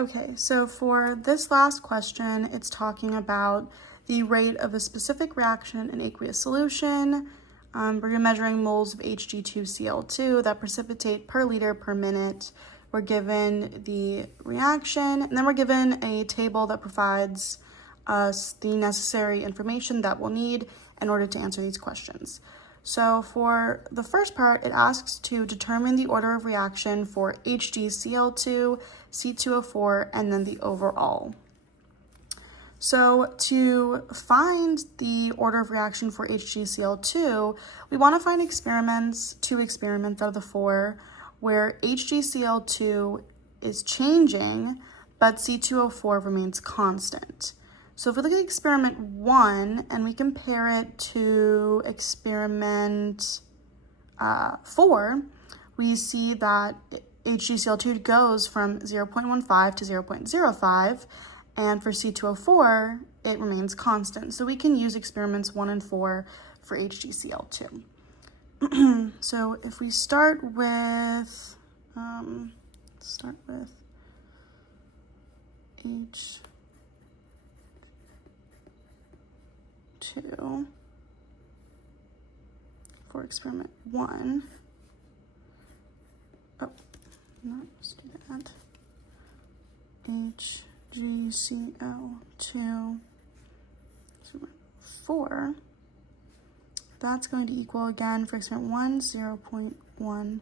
Okay, so for this last question, it's talking about the rate of a specific reaction in aqueous solution. We're measuring moles of Hg2Cl2 that precipitate per liter per minute. We're given the reaction, and then we're given a table that provides us the necessary information that we'll need in order to answer these questions. So for the first part, it asks to determine the order of reaction for HgCl2, C2O4, and then the overall. So to find the order of reaction for HgCl2, we want to find two experiments out of the four, where HgCl2 is changing, but C2O4 remains constant. So if we look at experiment 1 and we compare it to experiment 4, we see that HgCl2 goes from 0.15 to 0.05, and for C2O4, it remains constant. So we can use experiments 1 and 4 for HgCl2. So if we start with, H2 for experiment 1. Oh, no, let's do that. HgCl2 4. That's going to equal, again, for experiment 1, 0.15.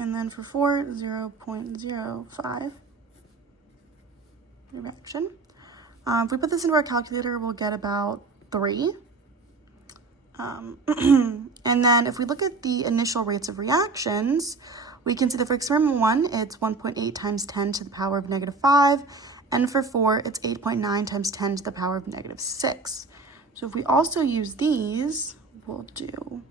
And then for 4, 0.05. Reaction. If we put this into our calculator, we'll get about 3. And then if we look at the initial rates of reactions, we can see that for experiment 1, it's 1.8 times 10 to the power of -5, and for 4, it's 8.9 times 10 to the power of -6. So if we also use these, we'll do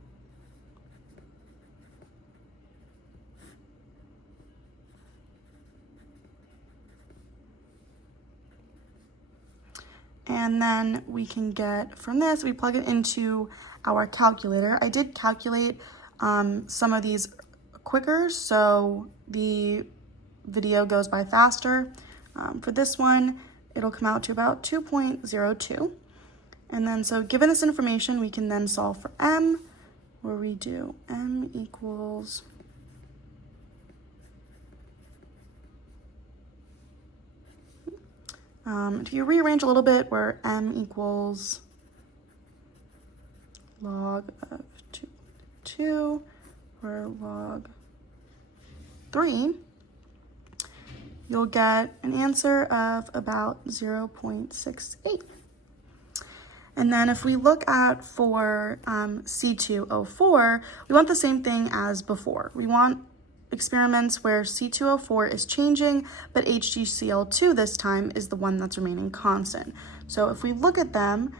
and then we can get from this, we plug it into our calculator. I did calculate some of these quicker, so the video goes by faster. For this one, it'll come out to about 2.02. And then, so given this information, we can then solve for M, where we do M equals if you rearrange a little bit, where M equals log of 2 or log 3, you'll get an answer of about 0.68. And then if we look at for C2O4, we want the same thing as before. We want experiments where C2O4 is changing, but HgCl2 this time is the one that's remaining constant. So if we look at them,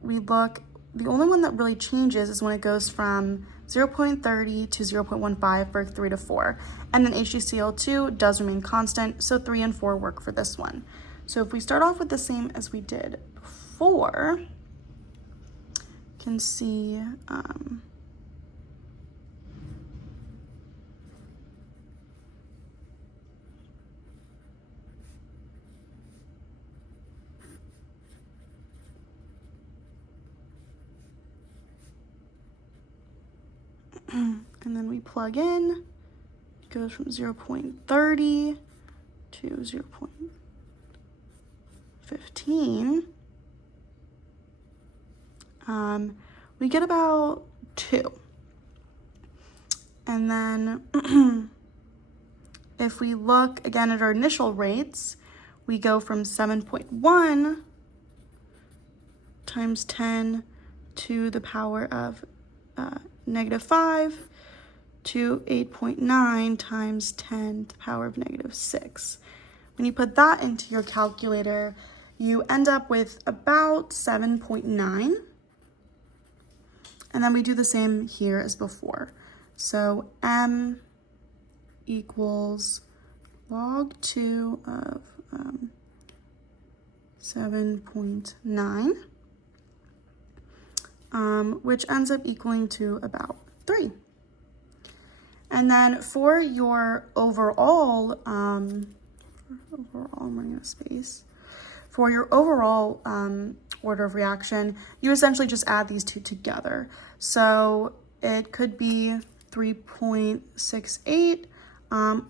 the only one that really changes is when it goes from 0.30 to 0.15 for 3 to 4. And then HgCl2 does remain constant, so 3 and 4 work for this one. So if we start off with the same as we did before, you can see and then we plug in, it goes from 0.30 to 0.15. We get about 2. And then if we look again at our initial rates, we go from 7.1 times 10 to the power of -5 to 8.9 times 10 to the power of -6. When you put that into your calculator, you end up with about 7.9. And then we do the same here as before. So M equals log 2 of 7.9, which ends up equaling to about 3. And then for your overall, I'm running out of space. For your overall order of reaction, you essentially just add these two together. So it could be 3.68,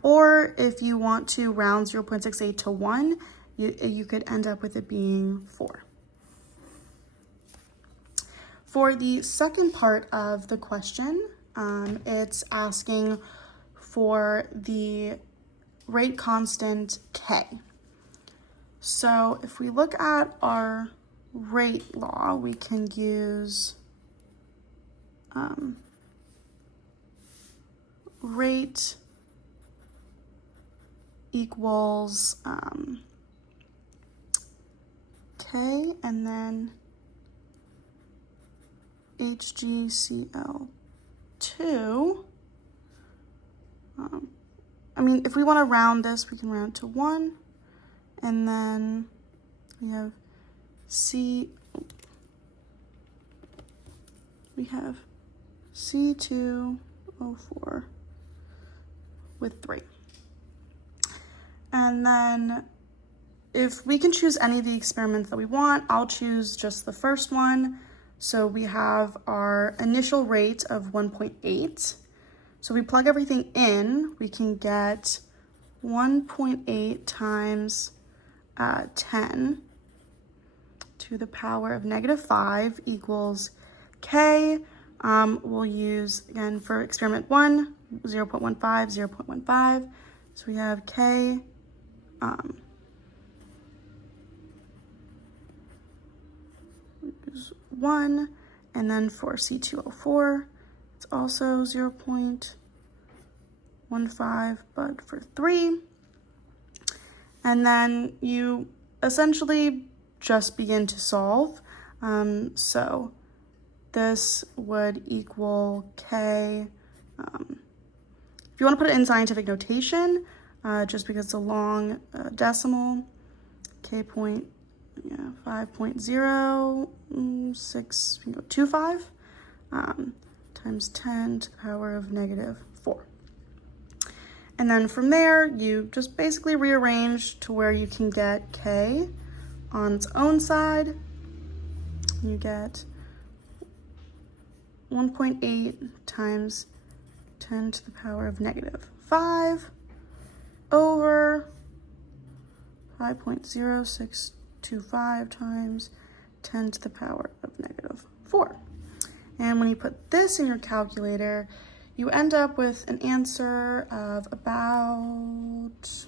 or if you want to round 0.68 to 1, you could end up with it being 4. For the second part of the question, it's asking for the rate constant K. So if we look at our rate law, we can use rate equals K and then HgCl2. I mean, if we want to round this, we can round to 1. And then we have C2O4 with 3. And then if we can choose any of the experiments that we want, I'll choose just the first one. So we have our initial rate of 1.8. So we plug everything in, we can get 1.8 times 10 to the power of -5 equals K. We'll use, again, for experiment 1, 0.15, 0.15. So we have K use 1, and then for C2O4, it's also 0.15, but for 3. And then you essentially just begin to solve. So this would equal K, if you want to put it in scientific notation, just because it's a long decimal, K point, 5.0625 times 10 to the power of -4. And then from there, you just basically rearrange to where you can get K on its own side. You get 1.8 times 10 to the power of -5 over 5.0625 times 10 to the power of -4. And when you put this in your calculator, you end up with an answer of about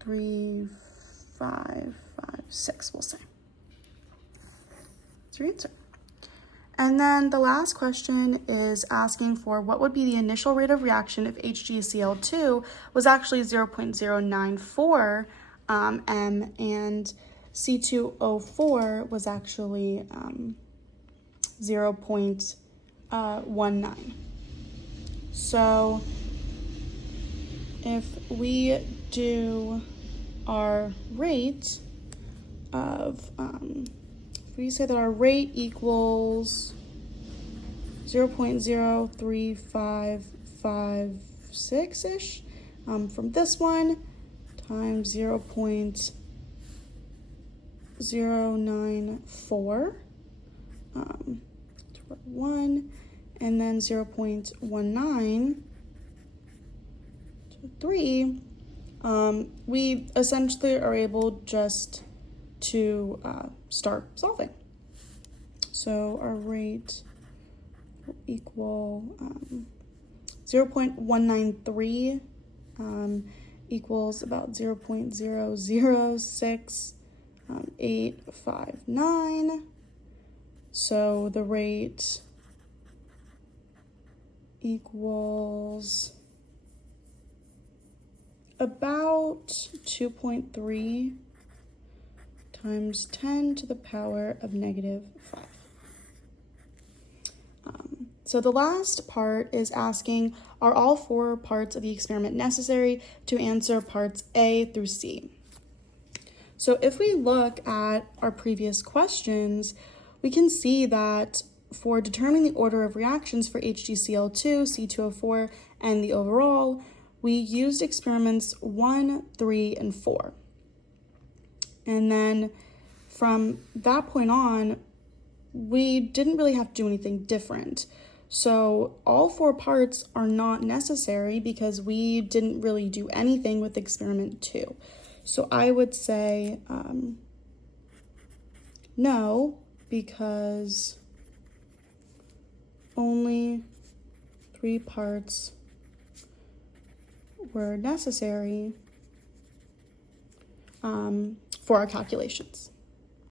3.556, we'll say. That's your answer. And then the last question is asking for what would be the initial rate of reaction if HgCl2 was actually 0.094 m and C2O4 was actually 0.19. So if we do our rate of, if we say that our rate equals 0.03556-ish from this one times 0.094 to 1, and then 0.19 to 3, we essentially are able just to start solving. So our rate will equal 0.193 equals about 0.006859. So the rate equals about 2.3 times 10 to the power of -5. So the last part is asking, are all 4 parts of the experiment necessary to answer parts A through C? So if we look at our previous questions, we can see that for determining the order of reactions for HgCl2, C2O4, and the overall, we used experiments 1, 3, and 4. And then from that point on, we didn't really have to do anything different. So all 4 parts are not necessary because we didn't really do anything with experiment 2. So I would say no, because only 3 parts were necessary for our calculations.